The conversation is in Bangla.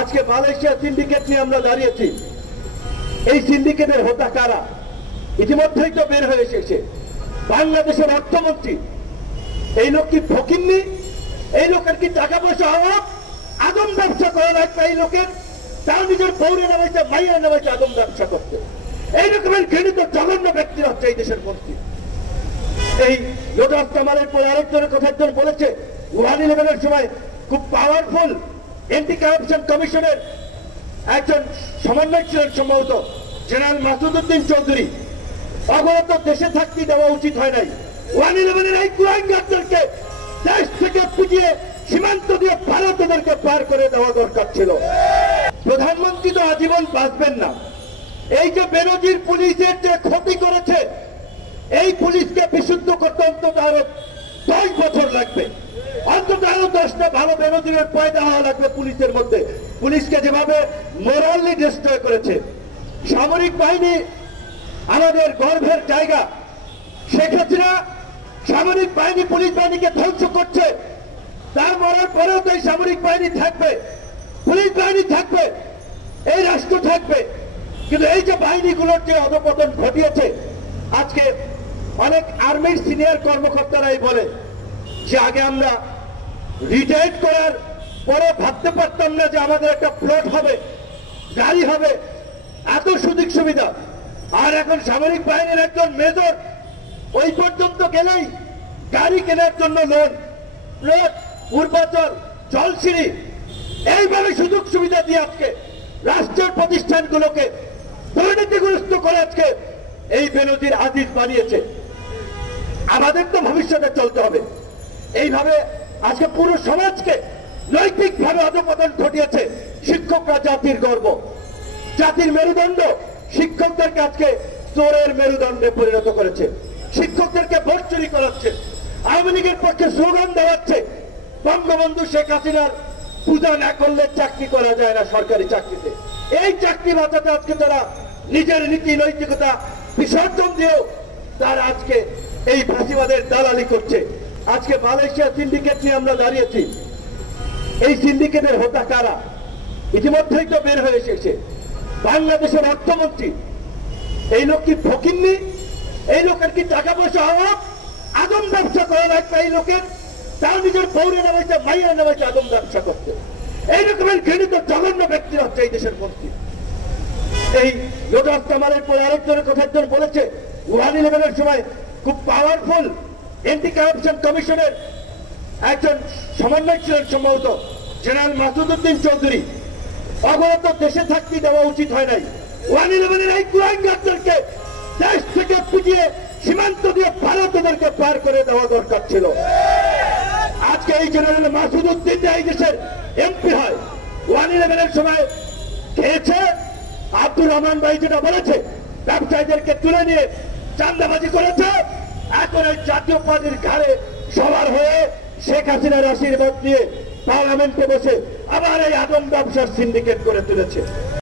আজকে মালয়েশিয়া সিন্ডিকেট নিয়ে আমরা দাঁড়িয়েছি। এই সিন্ডিকেটের হোতা কারা ইতিমধ্যেই তো বের হয়ে এসেছে। বাংলাদেশের অর্থমন্ত্রী, এই লোক কি ফকিন্নি? এই লোকের কি টাকা পয়সা অভাব? আদম ব্যবসা করা লাগবে এই লোকের, তার নিজের বউরে নামাইছে, মাইয়া নামাইছে আদম ব্যবসা করতে। এই রকমের ঘৃণিত জঘন্য ব্যক্তি হচ্ছে এই দেশের মন্ত্রী। এই লোটাস কামালের পরে আরেকজনের কথা একজন বলেছে, 1/11 সময় খুব পাওয়ারফুল এন্টি কারাপশন কমিশনের একজন সমন্বয় ছিলেন সম্ভবত জেনারেল মাসুদউদ্দিন চৌধুরী। অবরত দেশে থাকতে দেওয়া উচিত হয় নাই। 1/11 এই কুলাঙ্গারদেরকে দেশ থেকে পিটিয়ে সীমান্ত দিয়ে ভারতদেরকে পার করে দেওয়া দরকার ছিল। প্রধানমন্ত্রী তো আজীবন বাঁচবেন না। এই যে বেনজির পুলিশের যে ক্ষতি করেছে, এই পুলিশকে বিশুদ্ধ করতে অন্তত আরো 10 বছর লাগবে। অন্তত আরো 10টা ভালো বেনজিরের পয়দা হওয়া লাগবে পুলিশের মধ্যে। পুলিশকে যেভাবে মোরালি ডিস্ট্রয় করেছে, সামরিক বাহিনী আমাদের গর্বের জায়গা। শেখ হাসিনা সামরিক বাহিনী পুলিশ বাহিনীকে ধ্বংস করছে। তার মরার পরেও তো এই সামরিক বাহিনী থাকবে, পুলিশ বাহিনী থাকবে, এই রাষ্ট্র থাকবে। কিন্তু এই যে বাহিনীগুলোর যে অধপতন ঘটিয়েছে, আজকে অনেক আর্মির সিনিয়র কর্মকর্তারাই বলে যে আগে আমরা রিটায়ার্ড করার পরে ভাবতে পারতাম না যে আমাদের একটা প্লট হবে, গাড়ি হবে, এত সুযোগ সুবিধা। আর এখন সামরিক বাহিনীর একজন মেজর ওই পর্যন্ত গেলেই গাড়ি কেনার জন্য লোন, প্লট, পূর্বাচল, জলসিঁড়ি, এইভাবে সুযোগ সুবিধা দিয়ে আজকে রাষ্ট্রের প্রতিষ্ঠানগুলোকে দুর্নীতিগ্রস্ত করে আজকে এই বেনজির আজিজ বানিয়েছে। আমাদের তো ভবিষ্যতে চলতে হবে। এইভাবে আজকে পুরো সমাজকে নৈতিকভাবে অধঃপতন ঘটিয়েছে। শিক্ষকরা জাতির গর্ব, জাতির মেরুদণ্ড, শিক্ষকদেরকে আজকে চোরের মেরুদণ্ডে পরিণত করেছে। শিক্ষকদেরকে ভোট চুরি করাচ্ছে, আওয়ামী লীগের পক্ষে স্লোগান দেওয়াচ্ছে। বঙ্গবন্ধু শেখ হাসিনার পূজা না করলে চাকরি করা যায় না সরকারি চাকরিতে। এই চাকরি বাঁচাতে আজকে তারা নিজের নীতি নৈতিকতা বিসর্জন দিয়েও তারা আজকে এই ফাঁসিবাদের দালালি করছে। আজকে মালয়েশিয়া সিন্ডিকেট নিয়ে আমরা দাঁড়িয়েছি। এই সিন্ডিকেটের হোতা কারা ইতিমধ্যেই তো বের হয়ে এসেছে। বাংলাদেশের অর্থমন্ত্রী, এই লোক কি ফকিন্নি? এই লোকের কি টাকা পয়সা অভাব? আদম ব্যবসা করা লাগবে এই লোকের, তার নিজের বউরে নামাইছে, মাইয়া নামাইছে আদম ব্যবসা করতে। এই রকমের ঘৃণিত জঘন্য ব্যক্তি হচ্ছে এই দেশের মন্ত্রী। এই লোটাস কামালের পরে আরেকজনের কথা একজন বলেছে, 1/11 সময় খুব পাওয়ারফুল এন্টি কারাপশন কমিশনের একজন সমন্বয় ছিলেন সম্ভবত জেনারেল মাসুদউদ্দিন চৌধুরী। অবরত দেশে থাকতে দেওয়া উচিত হয় নাই। 1/11 এই কুলাঙ্গারদেরকে দেশ থেকে পিটিয়ে সীমান্ত দিয়ে ভারতদেরকে পার করে দেওয়া দরকার ছিল। আজকে এই জেনারেল মাসুদউদ্দিন এই দেশের এমপি হয়, 1/11 সময় খেয়েছে। আব্দুর রহমান ভাই যেটা বলেছে, ব্যবসায়ীদেরকে তুলে নিয়ে চাঁদাবাজি করেছে। এখন এই জাতীয় পার্টির ঘাড়ে সবার হয়ে শেখ হাসিনার আশীর্বাদ নিয়ে পার্লামেন্টে বসে আবার এই আদম ব্যবসার সিন্ডিকেট করে তুলেছে।